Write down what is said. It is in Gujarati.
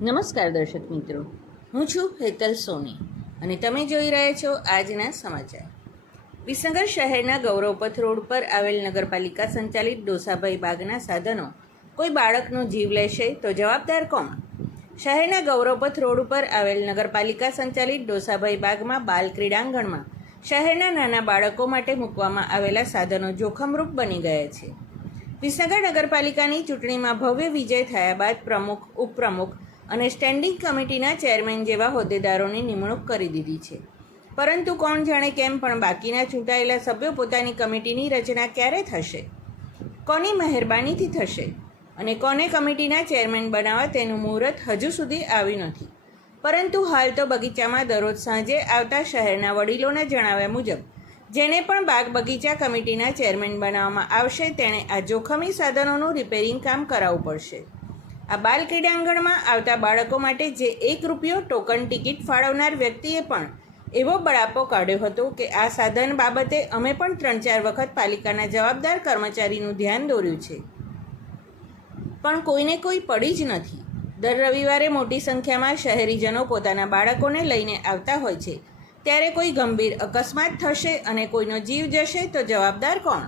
નમસ્કાર દર્શક મિત્રો, હું છું હેતલ સોની અને તમે જોઈ રહ્યા છો આજના સમાચાર. વિસનગર શહેરના ગૌરવપથ રોડ પર આવેલ નગરપાલિકા સંચાલિત ડોસાભાઈ બાગના સાધનો કોઈ બાળકનો જીવ લેશે તો જવાબદાર કોણ? શહેરના ગૌરવપથ રોડ ઉપર આવેલ નગરપાલિકા સંચાલિત ડોસાભાઈ બાગમાં બાલ ક્રીડાંગણમાં શહેરના નાના બાળકો માટે મૂકવામાં આવેલા સાધનો જોખમરૂપ બની ગયા છે. વિસનગર નગરપાલિકાની ચૂંટણીમાં ભવ્ય વિજય થયા બાદ પ્રમુખ, ઉપપ્રમુખ અને સ્ટેન્ડિંગ કમિટીના ચેરમેન જેવા હોદ્દેદારોની નિમણૂક કરી દીધી છે. પરંતુ કોણ જાણે કેમ પણ બાકીના ચૂંટાયેલા સભ્યો પોતાની કમિટીની રચના ક્યારે થશે, કોની મહેરબાનીથી થશે અને કોને કમિટીના ચેરમેન બનાવવા તેનું મુહૂર્ત હજુ સુધી આવ્યું નથી. પરંતુ હાલ તો બગીચામાં દરરોજ સાંજે આવતા શહેરના વડીલોના જણાવ્યા મુજબ જેને પણ બાગ બગીચા કમિટીના ચેરમેન બનાવવામાં આવશે તેણે આ જોખમી સાધનોનું રિપેરિંગ કામ કરાવવું પડશે. આ બાલ ક્રીડાંગણમાં આવતા બાળકો માટે જે ₹1 ટોકન ટિકિટ ફાળવનાર વ્યક્તિએ પણ એવો બળાપો કાઢ્યો હતો કે આ સાધન બાબતે અમે પણ 3-4 વખત પાલિકાના જવાબદાર કર્મચારીનું ધ્યાન દોર્યું છે, પણ કોઈને કોઈ પડી જ નથી. દર રવિવારે મોટી સંખ્યામાં શહેરીજનો પોતાના બાળકોને લઈને આવતા હોય છે, ત્યારે કોઈ ગંભીર અકસ્માત થશે અને કોઈનો જીવ જશે તો જવાબદાર કોણ?